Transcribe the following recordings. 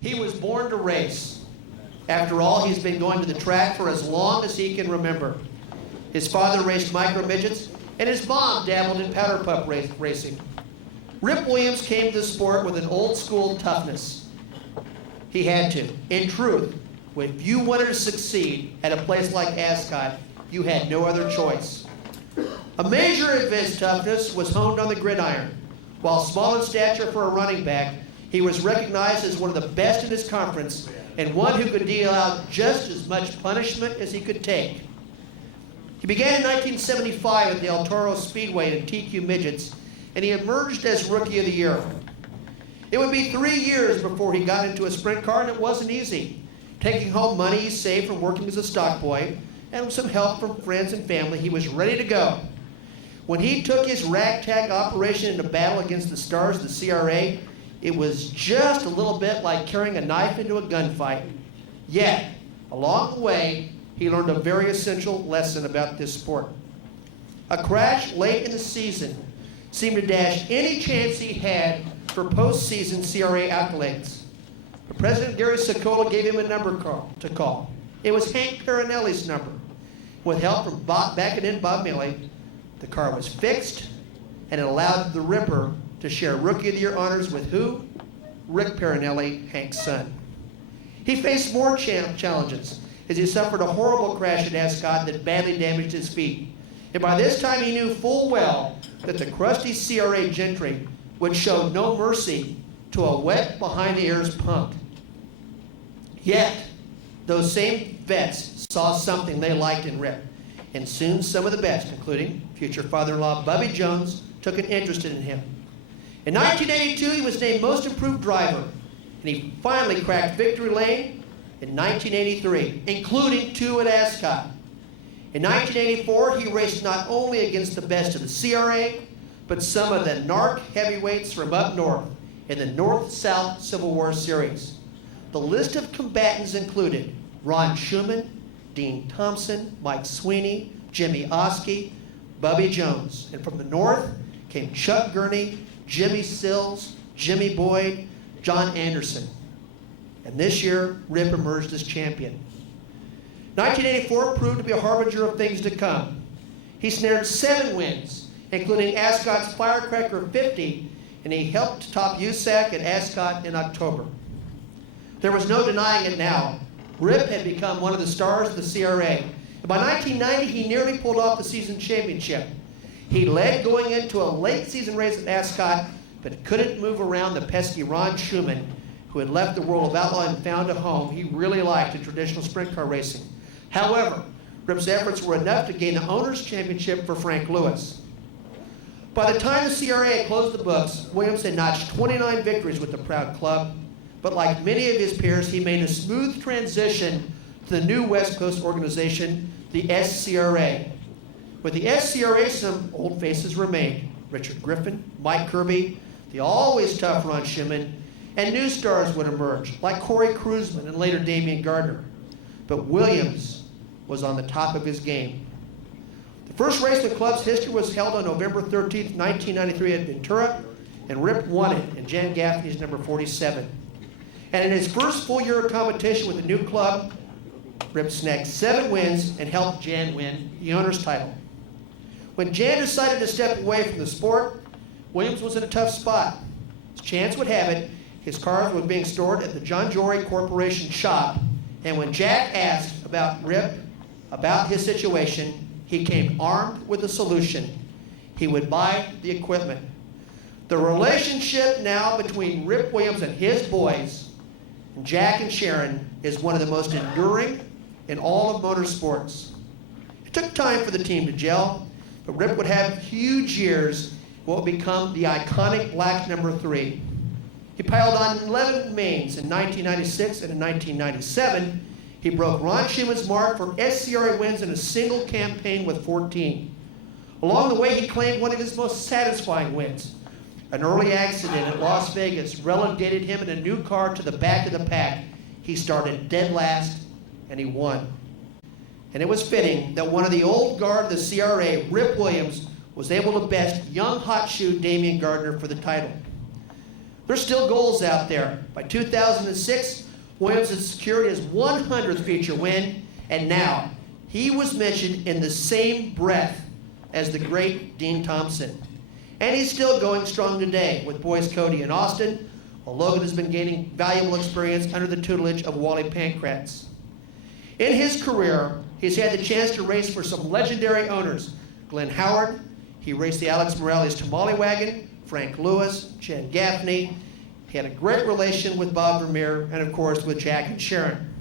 He was born to race. After all, he's been going to the track for as long as he can remember. His father raced micro midgets, and his mom dabbled in powder puff racing. Rip Williams came to the sport with an old school toughness. He had to. In truth, if you wanted to succeed at a place like Ascot, you had no other choice. A measure of his toughness was honed on the gridiron. While small in stature for a running back, he was recognized as one of the best in his conference and one who could deal out just as much punishment as he could take. He began in 1975 at the El Toro Speedway in TQ Midgets, and he emerged as Rookie of the Year. It would be 3 years before he got into a sprint car, and it wasn't easy. Taking home money he saved from working as a stock boy, and with some help from friends and family, he was ready to go. When he took his ragtag operation into battle against the stars of the CRA, it was just a little bit like carrying a knife into a gunfight. Yet, along the way, he learned a very essential lesson about this sport. A crash late in the season seemed to dash any chance he had for postseason CRA accolades. But President Gary Sokola gave him a number to call. It was Hank Parinelli's number. With help from back in Bob Milley, the car was fixed, and it allowed the Ripper to share Rookie of the Year honors with who? Rick Parinelli, Hank's son. He faced more challenges as he suffered a horrible crash at Ascot that badly damaged his feet. And by this time he knew full well that the crusty CRA gentry would show no mercy to a wet behind-the-ears punk. Yet, those same vets saw something they liked in Rip, and soon some of the best, including future father-in-law Bubby Jones, took an interest in him. In 1982, he was named Most Improved Driver, and he finally cracked victory lane in 1983, including 2 at Ascot. In 1984, he raced not only against the best of the CRA, but some of the NARC heavyweights from up north in the North-South Civil War Series. The list of combatants included Ron Schumann, Dean Thompson, Mike Sweeney, Jimmy Oskey, Bubby Jones. And from the north came Chuck Gurney, Jimmy Sills, Jimmy Boyd, John Anderson. And this year, Rip emerged as champion. 1984 proved to be a harbinger of things to come. He snared 7 wins, including Ascot's Firecracker 50, and he helped top USAC at Ascot in October. There was no denying it now. Rip had become one of the stars of the CRA. And by 1990, he nearly pulled off the season championship. He led going into a late season race at Ascot, but couldn't move around the pesky Ron Schumann, who had left the world of outlaw and found a home he really liked in traditional sprint car racing. However, Rip's efforts were enough to gain the owner's championship for Frank Lewis. By the time the CRA had closed the books, Williams had notched 29 victories with the proud club, but like many of his peers, he made a smooth transition to the new West Coast organization, the SCRA. With the SCRA, some old faces remained. Richard Griffin, Mike Kirby, the always tough Ron Schumann, and new stars would emerge, like Corey Kruzman and later Damian Gardner. But Williams was on the top of his game. The first race in the club's history was held on November 13th, 1993 at Ventura, and Rip won it in Jan Gaffney's number 47. And in his first full year of competition with the new club, Rip snagged 7 wins and helped Jan win the owner's title. When Jan decided to step away from the sport, Williams was in a tough spot. As chance would have it, his cars were being stored at the John Jory Corporation shop, and when Jack asked about Rip, about his situation, he came armed with a solution. He would buy the equipment. The relationship now between Rip Williams and his boys, and Jack and Sharon, is one of the most enduring in all of motorsports. It took time for the team to gel, but Rip would have huge years, what would become the iconic black number 3. He piled on 11 mains in 1996, and in 1997, he broke Ron Schumann's mark for SCRA wins in a single campaign with 14. Along the way, he claimed one of his most satisfying wins. An early accident at Las Vegas relegated him in a new car to the back of the pack. He started dead last, and he won. And it was fitting that one of the old guard of the CRA, Rip Williams, was able to best young hot shoe Damian Gardner for the title. There's still goals out there. By 2006, Williams had secured his 100th feature win, and now he was mentioned in the same breath as the great Dean Thompson. And he's still going strong today with boys Cody and Austin, while Logan has been gaining valuable experience under the tutelage of Wally Pankratz. In his career, he's had the chance to race for some legendary owners. Glenn Howard, he raced the Alex Morales Tamale Wagon, Frank Lewis, Jen Gaffney. He had a great relation with Bob Vermeer, and of course with Jack and Sharon.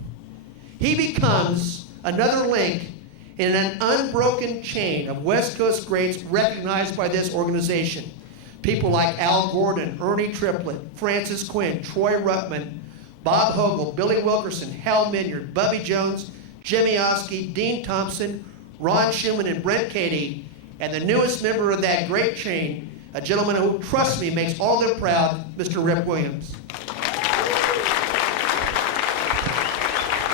He becomes another link in an unbroken chain of West Coast greats recognized by this organization. People like Al Gordon, Ernie Triplett, Francis Quinn, Troy Ruttman, Bob Hogle, Billy Wilkerson, Hal Minyard, Bubby Jones, Jimmy Oskey, Dean Thompson, Ron Schumann, and Brent Cady, and the newest member of that great chain, a gentleman who, trust me, makes all of them proud, Mr. Rip Williams.